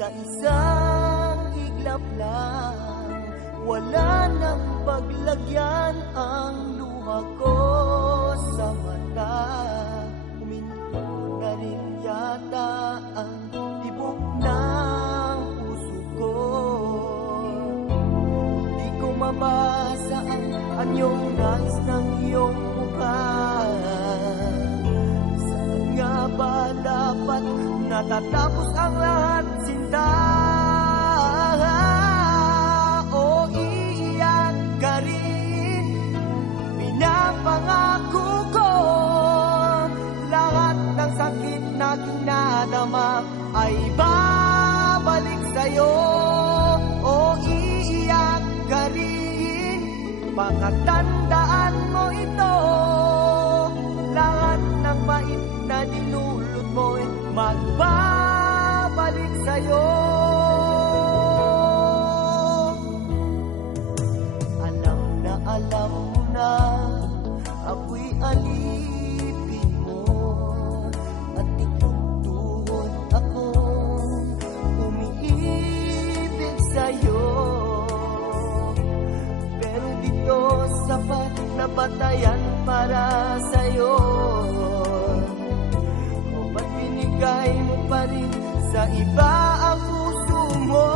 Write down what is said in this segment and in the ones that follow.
Sa isang iglap lang, wala nang paglagyan ang luha ko sa mata. Huminto na rin yata ang tibok ng puso ko. Di ko mabasa ang anyong nais ng iyong mukha. Saan nga ba dapat natatapos ang lahat, sinta? O iiyak ka rin? Pinapangako ko lahat ng sakit na kinadama ay babalik sa'yo. O iiyak ka rin? Pakatandaan mo ito, lahat ng bait na dinulot mo'y magbabalik sa'yo. Alam mo na ako'y alipin mo, at itutuhod akong umiibig sa'yo. Pero dito sapat na batayan para sa'yo. O ba't binigay mo pa rin sa iba ang puso mo?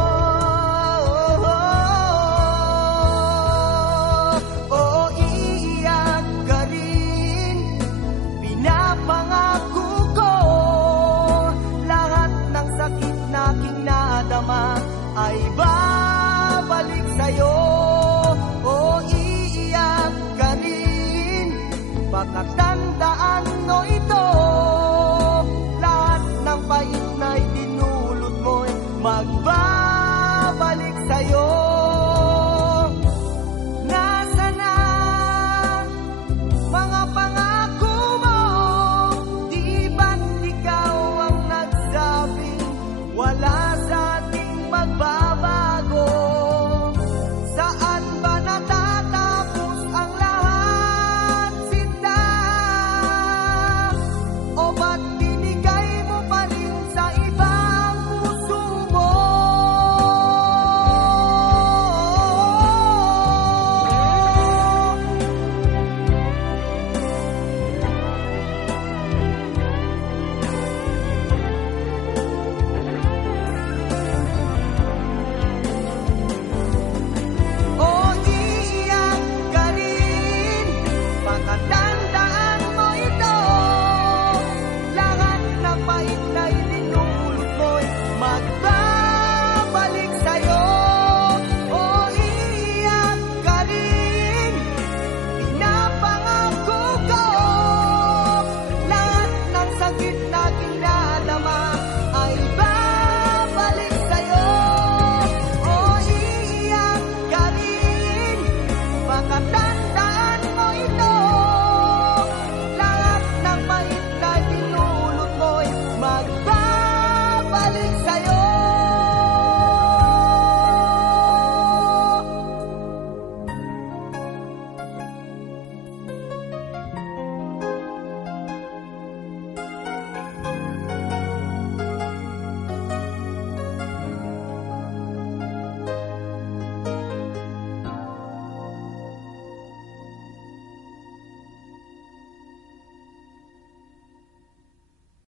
Ay babalik sa'yo. O iiyak ka rin? Pakatandaan mo ito, lahat ng pait na'y dinulot mo'y magbabalik